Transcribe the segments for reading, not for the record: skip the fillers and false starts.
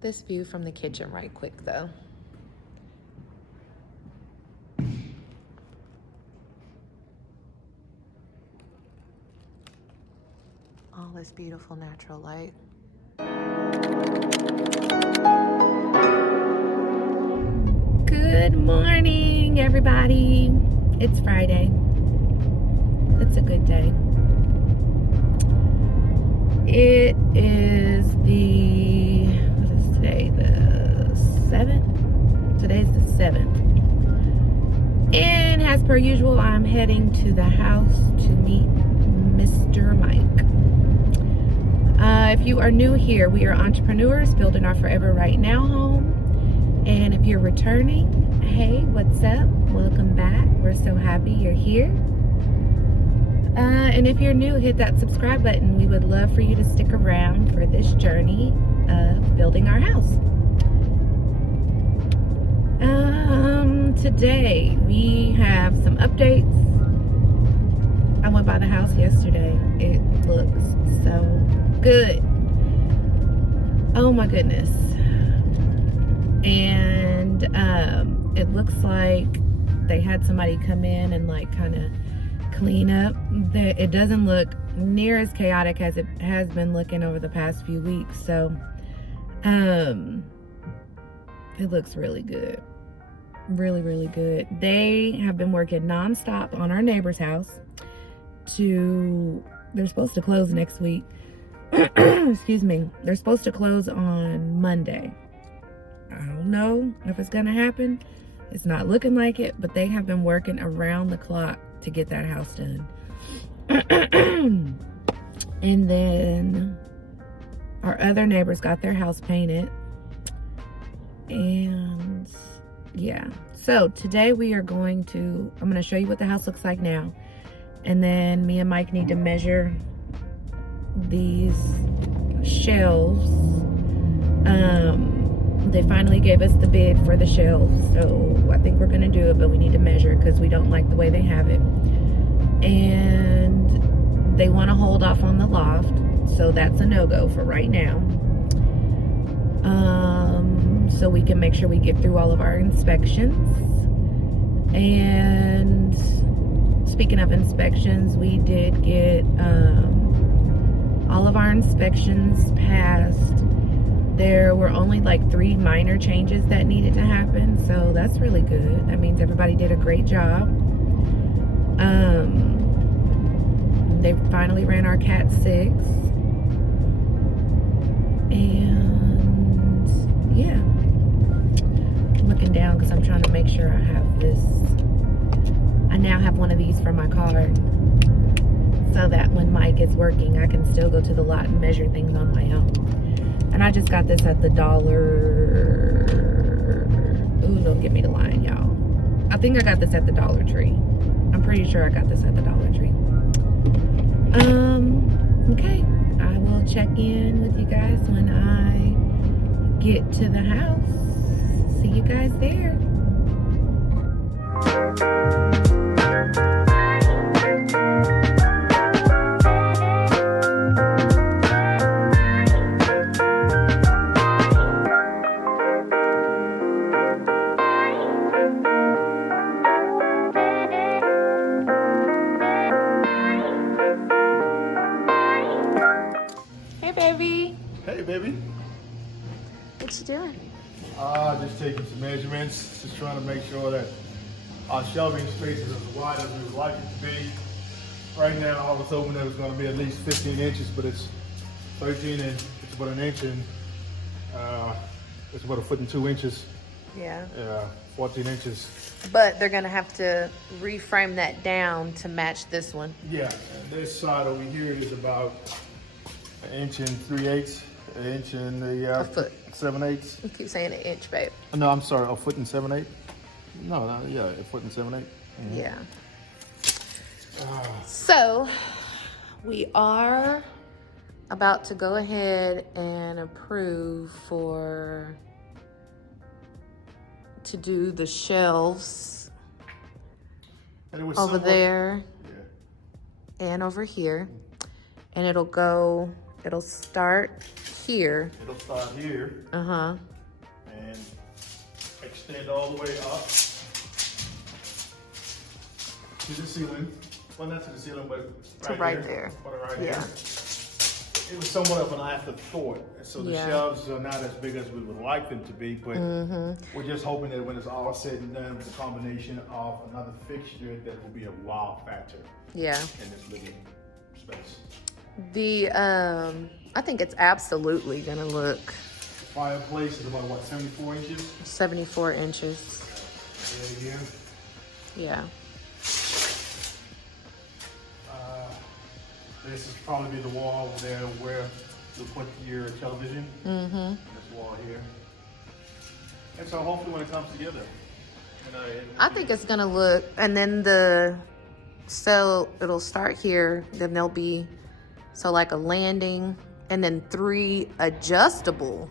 this view from the kitchen right quick though. All this beautiful natural light. Good morning, everybody. It's Friday. It's a good day. It is what is today? The 7th? Today's the 7th. And as per usual, I'm heading to the house to meet Mr. Mike. If you are new here, we are entrepreneurs building our forever right now home. And if you're returning, hey, what's up? Welcome back. We're so happy you're here. And if you're new, hit that subscribe button. We would love for you to stick around for this journey of building our house. Today we have some updates. I went by the house yesterday. It looks so good. Oh my goodness. And it looks like they had somebody come in and like kind of clean up. It doesn't look near as chaotic as it has been looking over the past few weeks. So it looks really good. Really, really good. They have been working nonstop on our neighbor's house. They're supposed to close next week. Excuse me. They're supposed to close on Monday. I don't know if it's gonna happen. It's not looking like it, but they have been working around the clock to get that house done. And then our other neighbors got their house painted. And yeah, so today we are I'm going to show you what the house looks like now. And then me and Mike need to measure these shelves. They finally gave us the bid for the shelves, so I think we're going to do it, but we need to measure it because we don't like the way they have it. And they want to hold off on the loft, so that's a no-go for right now. So we can make sure we get through all of our inspections. And speaking of inspections, we did get all of our inspections passed. There were only like 3 minor changes that needed to happen, so that's really good. That means everybody did a great job. They finally ran our Cat 6. And yeah, I'm looking down because I'm trying to make sure I have this. I now have one of these for my car, so that when Mike is working, I can still go to the lot and measure things on my own. And I just got this at the Dollar... Ooh, don't get me the line, y'all. I think I got this at the Dollar Tree. I'm pretty sure I got this at the Dollar Tree. Okay. I will check in with you guys when I get to the house. See you guys there. Hey, baby. What you doing? Just taking some measurements, just trying to make sure that our shelving space is as wide as we would like it to be. Right now, I was hoping that it was going to be at least 15 inches, but it's 13 and it's about an inch and it's about 1 foot and 2 inches. Yeah. 14 inches. But they're gonna have to reframe that down to match this one. Yeah, and this side over here is about 1 inch and 3/8, 1 inch and a foot. 7/8. You keep saying an inch, babe. No, I'm sorry, 1 foot and 7/8. No, yeah, 1 foot and 7/8. Mm-hmm. Yeah. So we are about to go ahead and approve to do the shelves over there and over here, and it'll go It'll start here. It'll start here Uh-huh. and extend all the way up to the ceiling. Well, not to the ceiling, but right there. Right Yeah. here. It was somewhat of an afterthought. So the Yeah. shelves are not as big as we would like them to be, but we're just hoping that when it's all said and done with the combination of another fixture, that will be a wow factor Yeah. in this living space. I think it's absolutely gonna look Fireplace is about what, 74 inches? 74 inches. Right here. Yeah. This is probably be the wall over there where you'll put your television. Mm-hmm. This wall here. And so hopefully when it comes together, I think it's gonna look, and then it'll start here, then there'll be, like a landing, and then 3 adjustable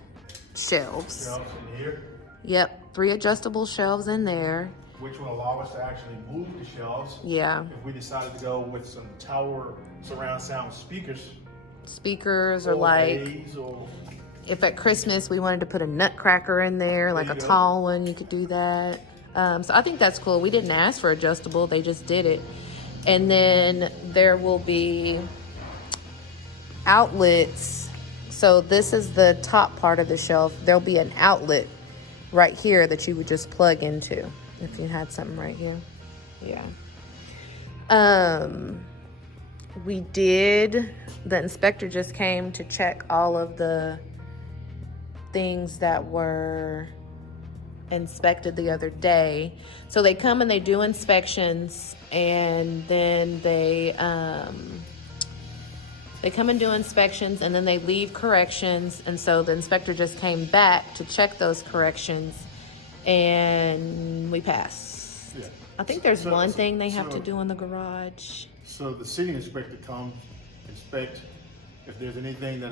shelves. shelves in here, Yep, 3 adjustable shelves in there. which will allow us to actually move the shelves. Yeah, If we decided to go with some tower surround sound speakers. speakers, or like, bays, or if at Christmas we wanted to put a nutcracker in there, like There a you go. tall one, you could do that. So I think that's cool. We didn't ask for adjustable, they just did it. And then there will be outlets. So this is the top part of the shelf. There'll be an outlet right here that you would just plug into if you had something right here. Yeah. The inspector just came to check all of the things that were inspected the other day. So they come and they do inspections, and then they come and do inspections, and then they leave corrections. And so the inspector just came back to check those corrections, and we passed. Yeah. I think there's So- one thing they have so- to do in the garage. So the city inspector comes, inspect. If there's anything that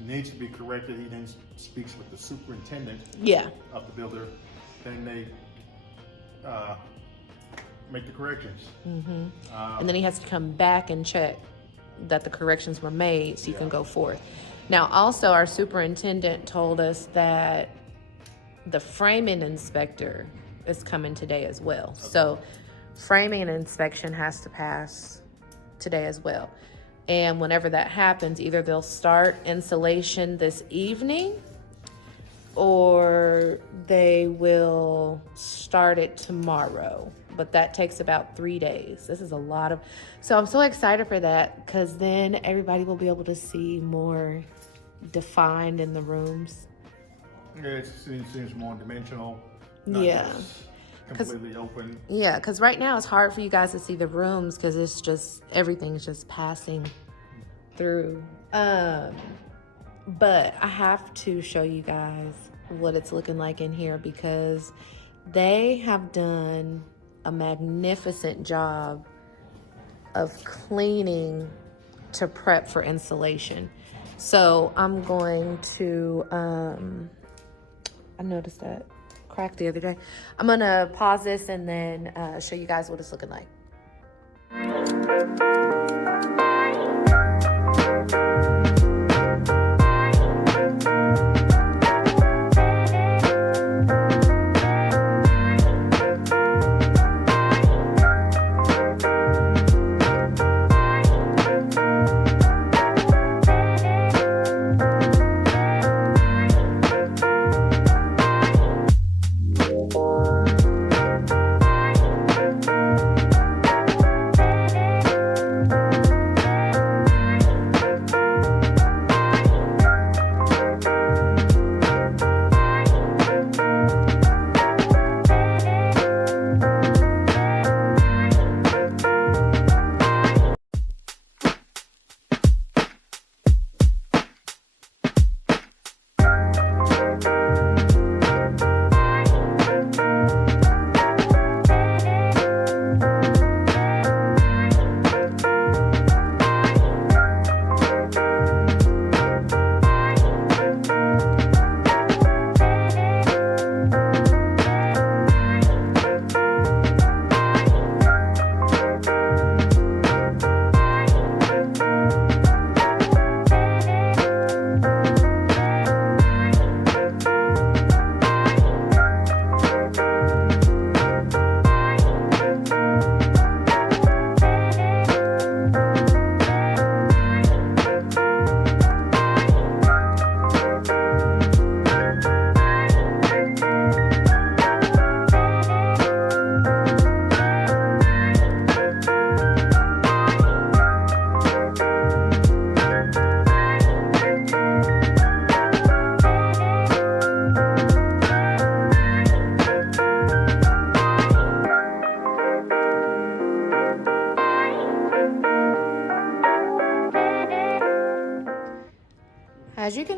needs to be corrected, he then speaks with the superintendent Yeah. of the builder. Then they make the corrections. And then he has to come back and check that the corrections were made so you can Yeah. go forth. Now, also, our superintendent told us that the framing inspector is coming today as well. So framing inspection has to pass today as well. And whenever that happens, either they'll start insulation this evening, or they will start it tomorrow. But that takes about 3 days. This is a lot of, so I'm so excited for that, because then everybody will be able to see more defined in the rooms. Yeah, it seems more dimensional. Not Yeah. just completely open. Yeah, because right now it's hard for you guys to see the rooms because it's just, everything's just passing through. But I have to show you guys what it's looking like in here, because they have done a magnificent job of cleaning to prep for installation. So I'm going to, I noticed that crack the other day. I'm gonna pause this and then show you guys what it's looking like.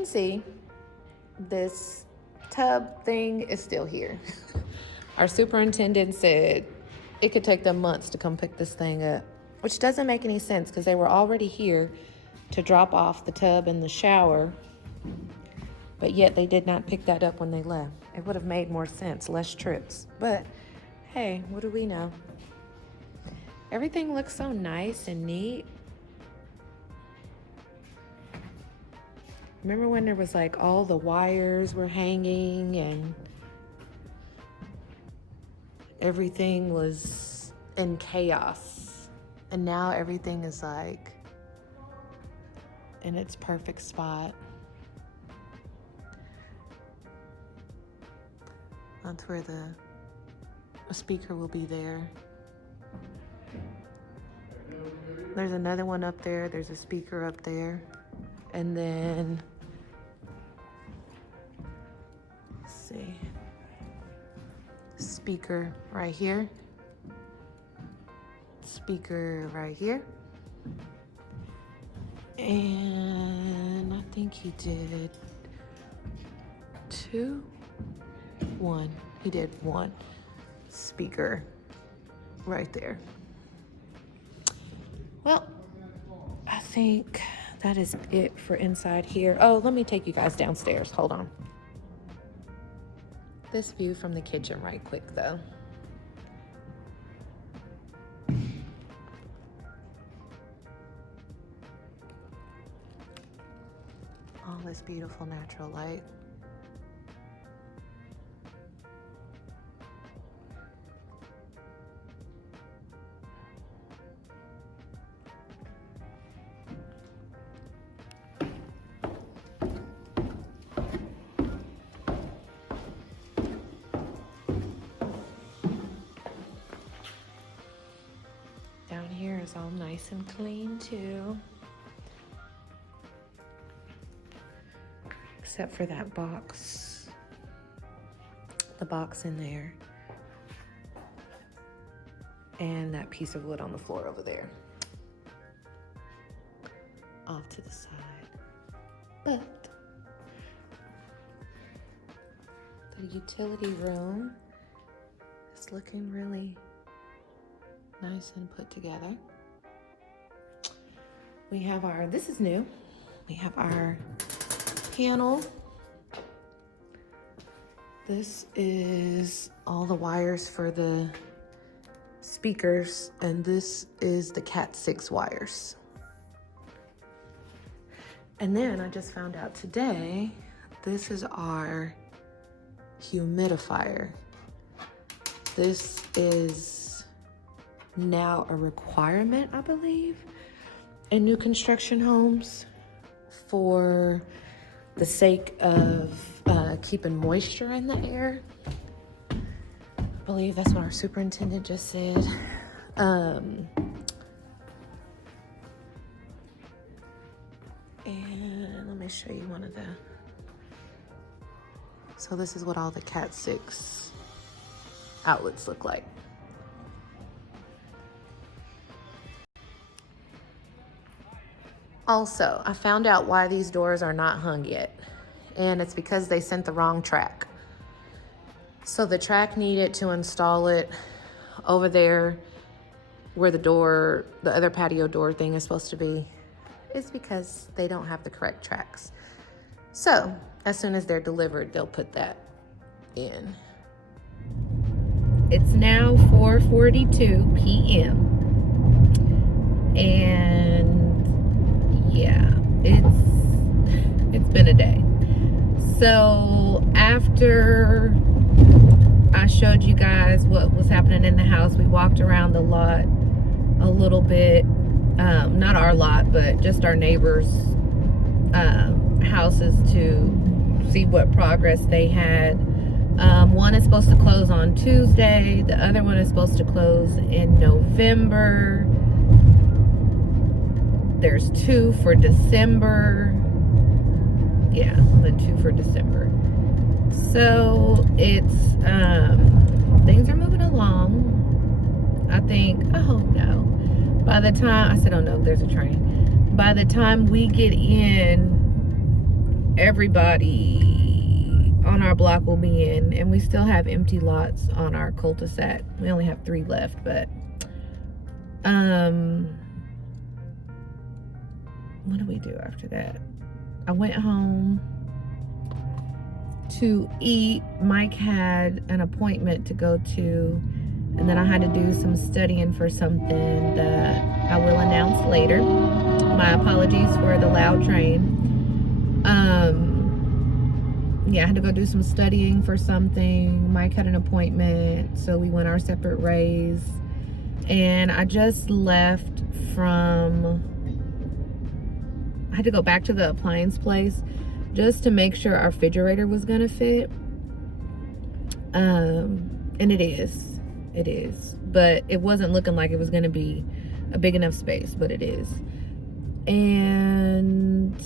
see, this tub thing is still here. Our superintendent said it could take them months to come pick this thing up, which doesn't make any sense because they were already here to drop off the tub and the shower, but yet they did not pick that up when they left. It would have made more sense, less trips. But hey, what do we know? Everything looks so nice and neat. Remember when there was like all the wires were hanging and everything was in chaos? And now everything is like in its perfect spot. That's where the speaker will be there. There's another one up there. There's a speaker up there. And then, let's see, speaker right here. Speaker right here. And I think he did one. He did one speaker right there. Well, I think that is it for inside here. Oh, let me take you guys downstairs. Hold on. This view from the kitchen right quick though. All this beautiful natural light. Down here is all nice and clean too. Except for that box. The box in there. And that piece of wood on the floor over there. Off to the side. But the utility room is looking really nice and put together. We have our, this is new, we have our panel. This is all the wires for the speakers, and this is the Cat 6 wires. And then I just found out today, this is our humidifier. This is now a requirement, I believe, in new construction homes for the sake of keeping moisture in the air. I believe that's what our superintendent just said. And let me show you one of the, so this is what all the Cat 6 outlets look like. Also, I found out why these doors are not hung yet, and it's because they sent the wrong track. So the track needed to install it over there where the door, the other patio door thing is supposed to be, is because they don't have the correct tracks. So as soon as they're delivered, they'll put that in. It's now 4:42 p.m. and yeah, it's been a day. So after I showed you guys what was happening in the house, we walked around the lot a little bit. Not our lot, but just our neighbors' houses to see what progress they had. One is supposed to close on Tuesday. The other one is supposed to close in November. There's 2 for December. Yeah, the 2 for December. So it's, things are moving along. I think, I hope no. By the time, I said, oh no, there's a train. By the time we get in, everybody on our block will be in, and we still have empty lots on our cul-de-sac. We only have 3 left, but what do we do after that? I went home to eat. Mike had an appointment to go to, and then I had to do some studying for something that I will announce later. My apologies for the loud train. Yeah, I had to go do some studying for something. Mike had an appointment, so we went our separate ways. And I just left from, I had to go back to the appliance place just to make sure our refrigerator was gonna fit. And it is, but it wasn't looking like it was gonna be a big enough space, but it is. And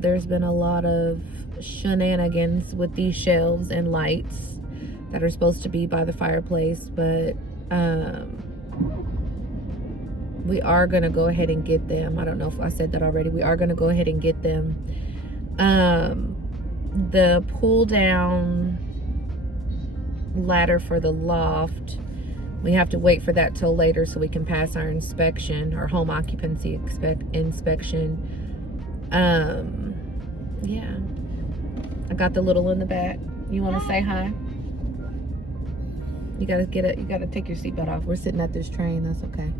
there's been a lot of shenanigans with these shelves and lights that are supposed to be by the fireplace, but we are gonna go ahead and get them. I don't know if I said that already. We are gonna go ahead and get them. The pull down ladder for the loft, we have to wait for that till later so we can pass our inspection, our home occupancy inspection. Yeah, I got the little in the back. You want to say hi? You gotta take your seatbelt off. We're sitting at this train. That's okay.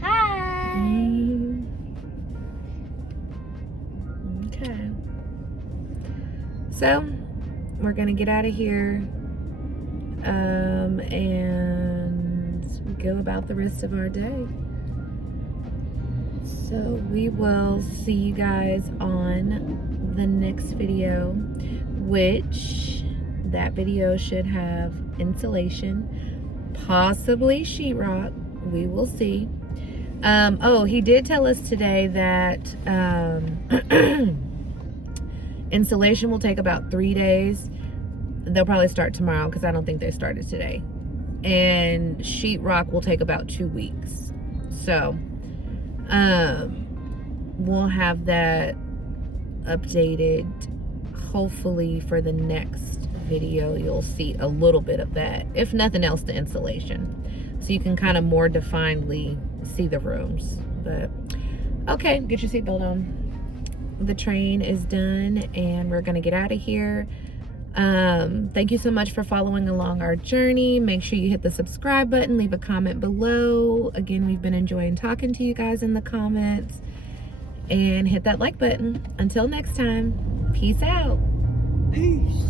Hi. Okay. So we're gonna get out of here and go about the rest of our day. So we will see you guys on the next video, which that video should have insulation, possibly sheetrock. We will see. Oh, he did tell us today that installation will take about 3 days. They'll probably start tomorrow because I don't think they started today. And sheetrock will take about 2 weeks. So we'll have that updated. Hopefully for the next video you'll see a little bit of that, if nothing else, the insulation, so you can kind of more definedly see the rooms. But okay, get your seatbelt on. The train is done and we're gonna get out of here. Thank you so much for following along our journey. Make sure you hit the subscribe button, leave a comment below. Again, we've been enjoying talking to you guys in the comments, and hit that like button. Until next time, peace out. Peace.